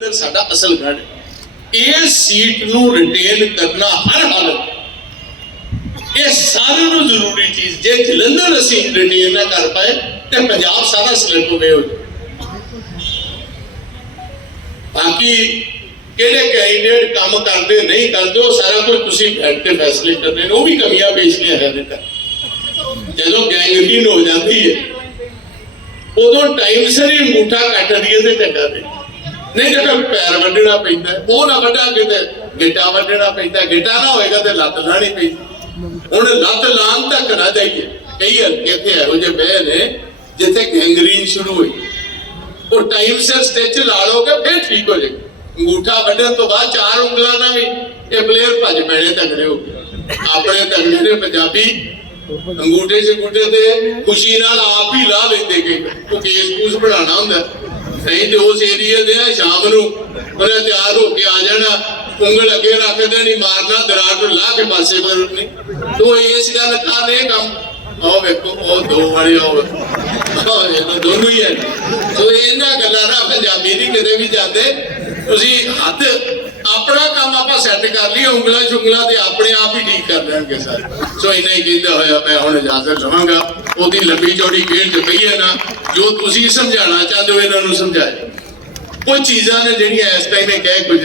ਫਿਰ ਸਾਡਾ ਅਸਲ ਗੜ ਇਹ ਸੀਟ ਨੂੰ ਰਿਟੇਨ ਕਰਨਾ ਹਰ ਹਾਲਤ ਇਹ ਸਾਰਿਆਂ ਨੂੰ ਜ਼ਰੂਰੀ ਚੀਜ਼। ਜੇ ਜਲੰਧਰ ਅਸੀਂ ਰਿਟੇਨ ਨਾ ਕਰ ਪਾਏ, ਤੇ ਪੰਜਾਬ ਸਾਰਾ ਸਿਲੈਕਟ ਹੋਵੇ ਹੋ ਬਾਕੀ ਕਿਹੜੇ ਕੈਂਡੀਡੇਟ ਕੰਮ ਕਰਦੇ, ਨਹੀਂ ਕਰਦੇ, ਉਹ ਸਾਰਾ ਕੁਝ ਤੁਸੀਂ ਬੈਠ ਕੇ ਫੈਸਲੇ ਕਰਦੇ ਨੇ। ਉਹ ਵੀ ਕਮੀਆਂ ਪੇਸ਼ੀਆਂ ਹੈ ਦੇ ਤੱਕ। ਜਦੋਂ ਗੈਂਗਰੀਨ ਹੋ ਜਾਂਦੀ ਹੈ, ਉਦੋਂ ਟਾਈਮ ਸਿਰ ਹੀ ਅੰਗੂਠਾ ਕੱਟ ਦਈਏ ਤੇ ਚੰਗਾ ਤੇ। ਨਹੀਂ ਤਾਂ ਫਿਰ ਪੈਰ ਵੱਢਣਾ ਪੈਂਦਾ ਉਹ ਨਾ ਵੱਢਾਂਗੇ ਤੇ ਗਿੱਟਾ ਵੱਢਣਾ ਪੈਂਦਾ, ਗਿੱਟਾ ਨਾ ਹੋਏਗਾ ਤੇ ਲੱਤ ਲਾਣੀ ਪੈਂਦੀ ਹੁਣ ਲੱਤ ਲਾਉਣ ਤੱਕ ਨਾ ਜਾਈਏ। ਕਈ ਹਲਕੇ ਤੇ ਇਹੋ ਜਿਹੇ ਬਹਿ ਨੇ, ਜਿੱਥੇ ਗੈਂਗਰੀਨ ਸ਼ੁਰੂ ਹੋਈ। ਉਹ ਟਾਈਮ ਸਿਰ ਸਟਿਚ ਲਾ ਲੋਗੇ ਫਿਰ ਠੀਕ ਹੋ ਜਾਏਗਾ। ਅੰਗੂਠਾ ਵੱਢਣ ਤੋਂ ਬਾਅਦ ਚਾਰ ਉਂਗਲਾਂ ਨਾਲ ਵੀ ਇਹ ਪਲੇਅਰ ਭੱਜ ਪੈਣੇ ਤਗੜੇ ਹੋ ਗਏ। ਆਪਣੇ ਤਗੜੇ ਨੇ ਪੰਜਾਬੀ। ਅੰਗੂਠੇ ਚ ਗੁੱਟੇ ਤੇ ਖੁਸ਼ੀ ਨਾਲ ਆਪ ਹੀ ਲਾ ਲੈਂਦੇ ਕਿ ਕੇਸ ਕੂਸ ਬਣਾਉਣਾ ਹੁੰਦਾ। ਨਹੀਂ ਤੇ ਉਸ ਏਰੀਏ ਦੇ ਸ਼ਾਮ ਨੂੰ ਉਹਨੇ ਤਿਆਰ ਹੋ ਕੇ ਆ ਜਾਣਾ, ਉਂਗਲ ਅੱਗੇ ਰੱਖ ਦੇਣੀ, ਮਾਰਨਾ, ਦਰਾਰ ਨੂੰ ਲਾ ਕੇ ਪਾਸੇ ਪਰ ਨਹੀਂ ਇਸ ਗੱਲ ਕਾਹਦੇ ਕੰਮ। ਆਹ ਵੇਖੋ, ਉਹ ਦੋ ਵਾਲੇ ਉਹ ਇਹ ਦੋਨੋਂ ਹੀ ਹੈ। ਸੋ ਇਹਨਾਂ ਗੱਲਾਂ ਦਾ ਪੰਜਾਬੀ ਨਹੀਂ ਕਿਤੇ ਵੀ ਜਾਂਦੇ। ਤੁਸੀਂ ਹੱਥ ਆਪਣਾ ਕੰਮ ਆਪਾਂ ਸੈੱਟ ਕਰ ਲਈ ਉਂਗਲਾਂ ਚੁੰਗਲਾਂ ਤੇ ਆਪਣੇ ਆਪ ਹੀ ਠੀਕ ਕਰ ਲੈਣਗੇ ਸਰ। ਸੋ ਇੰਨਾ ਹੀ ਕਹਿੰਦਾ ਹੋਇਆ, ਮੈਂ ਹੁਣ ਇਜਾਜ਼ਤ ਲਵਾਂਗਾ। ਉਹਦੀ ਲੰਬੀ ਚੌੜੀ ਖੇਡ ਚ ਪਈ ਹੈ ਨਾ ਜੋ ਤੁਸੀਂ ਸਮਝਾਉਣਾ ਚਾਹੁੰਦੇ ਹੋ, ਇਹਨਾਂ ਨੂੰ ਸਮਝਾਏ ਕੋਈ ਚੀਜ਼ਾਂ ਨੇ ਜਿਹੜੀਆਂ ਇਸ ਟਾਈਮ ਇਹ ਕਹਿ ਕੁਝ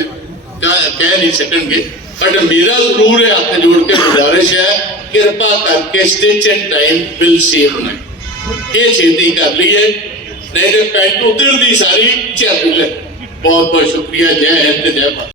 ਕਹਿ ਨਹੀਂ ਸਕਣਗੇ। ਬਟ ਮੇਰਾ ਜ਼ਰੂਰ ਹੈ ਹੱਥ ਜੋੜ ਕੇ ਗੁਜ਼ਾਰਿਸ਼ ਹੈ, ਕਿਰਪਾ ਕਰਕੇ stitch and time will save ਨਾ ਇਹ ਛੇਤੀ ਕਰ ਲਈਏ, ਨਹੀਂ ਤੇ ਪੈਂਟ ਉਧੜਦੀ ਸਾਰੀ ਝੱਲ ਬਹੁਤ ਬਹੁਤ ਸ਼ੁਕਰੀਆ, ਜੈ ਹਿੰਦ, ਜੈ ਭਾਰਤ।